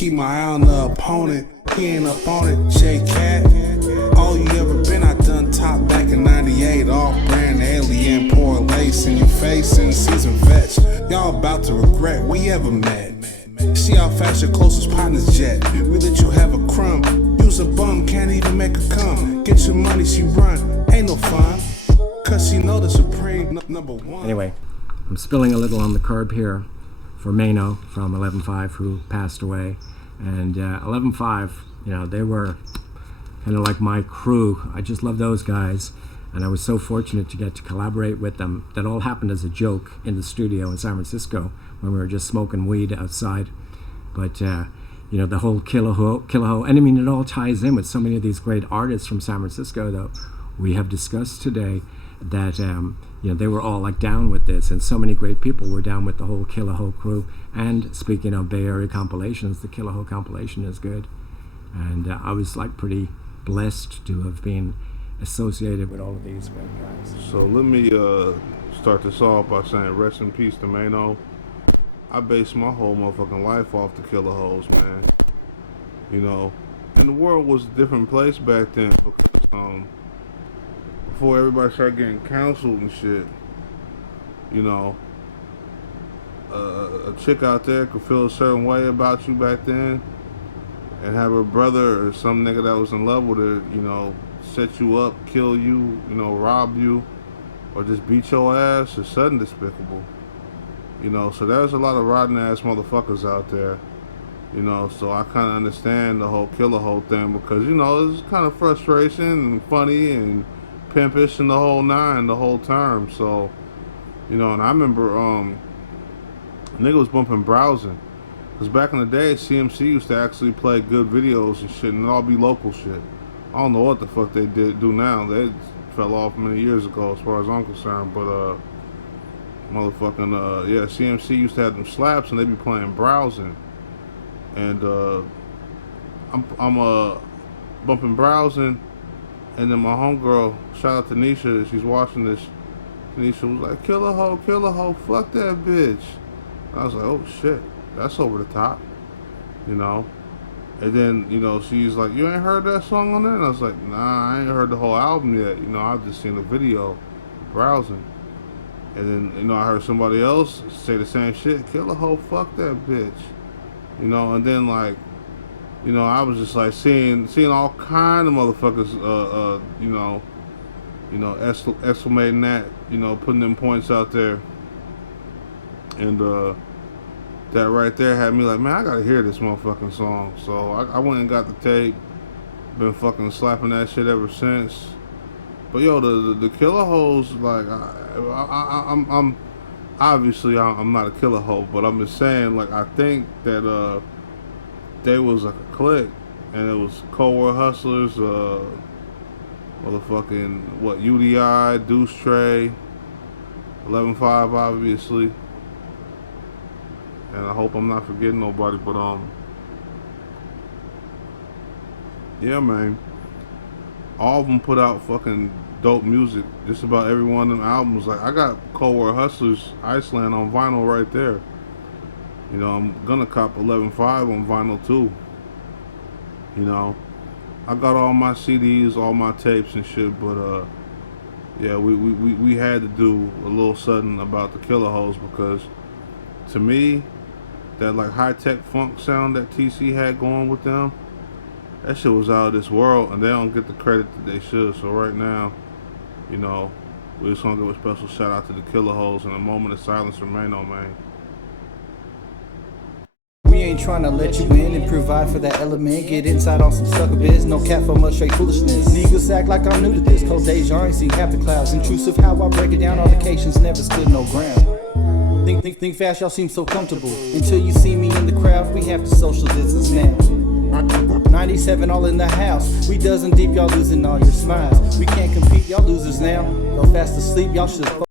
Keep my eye on the opponent, he ain't up on it. J-Cat, all you ever been, I done top back in 98. Off-brand alien, pour lace in your face and seasoned vets. Y'all about to regret we ever met. See how fast your closest partners jet. We let you have a crumb. Use a bum, can't even make her come. Get your money, she run, ain't no fun. Cause she know the supreme number one. Anyway, I'm spilling a little on the curb here for Mano from 11.5 who passed away. And 11.5, you know, they were kind of like my crew. I just love those guys. And I was so fortunate to get to collaborate with them. That all happened as a joke in the studio in San Francisco when we were just smoking weed outside. But, you know, the whole KAH, and I mean, it all ties in with so many of these great artists from San Francisco that we have discussed today that, you know, they were all like down with this. And so many great people were down with the whole KAH crew. And speaking of Bay Area compilations, the KAH compilation is good. And I was like pretty blessed to have been associated with all of these great guys. So let me start this off by saying rest in peace to Mano. I based my whole motherfucking life off the KAHs, man. You know, and the world was a different place back then because before everybody started getting counseled and shit, you know, a chick out there could feel a certain way about you back then and have her brother or some nigga that was in love with her, you know, set you up, kill you, you know, rob you, or just beat your ass or something despicable. You know, so there's a lot of rotten ass motherfuckers out there. You know, so I kind of understand the whole KAH thing because, you know, it's kind of frustration and funny and pimpish and the whole nine the whole time. So, you know, and I remember nigga was bumping browsing. Because back in the day, CMC used to actually play good videos and shit, and it all be local shit. I don't know what the fuck they do now. They fell off many years ago as far as I'm concerned, but motherfucking yeah, CMC used to have them slaps and they be playing browsing. And I'm bumping browsing, and then my homegirl, shout out to Nisha, she's watching this. Nisha was like, KAH, fuck that bitch. I was like, oh shit, that's over the top, you know. And then, you know, she's like, you ain't heard that song on there? And I was like, nah, I ain't heard the whole album yet. You know, I've just seen the video, browsing. And then, you know, I heard somebody else say the same shit. KAH, fuck that bitch. You know, and then, like, you know, I was just, like, seeing all kind of motherfuckers, you know, exclamating that, you know, putting them points out there. And, that right there had me like, man, I gotta hear this motherfucking song. So I went and got the tape. Been fucking slapping that shit ever since. But yo, the KAHs, like, I'm obviously I'm not a KAH, but I'm just saying, like, I think that they was like a clique, and it was Cold Hustlers, motherfucking what, UDI, Dush Tray, 11.5 obviously. And I hope I'm not forgetting nobody, but yeah, man. All of them put out fucking dope music. Just about every one of them albums. Like, I got Cold War Hustlers Iceland on vinyl right there. You know, I'm gonna cop 11.5 on vinyl too. You know, I got all my CDs, all my tapes and shit, but yeah, we had to do a little something about the KAHs because, to me, that like high-tech funk sound that TC had going with them, that shit was out of this world, and they don't get the credit that they should. So right now, you know, we just gonna give a special shout out to the KAHs and a moment of silence for Mano, man. We ain't trying to let you in and provide for that element. Get inside on some sucker biz, no cap for much straight foolishness. Niggas act like I'm new to this. Cold days, y'all ain't seen half the clouds. Intrusive how I break it down, altercations never stood no ground. Think fast, y'all seem so comfortable. Until you see me in the crowd, we have to social distance now. 97 all in the house. We dozen deep, y'all losing all your smiles. We can't compete, y'all losers now. Go fast asleep, y'all should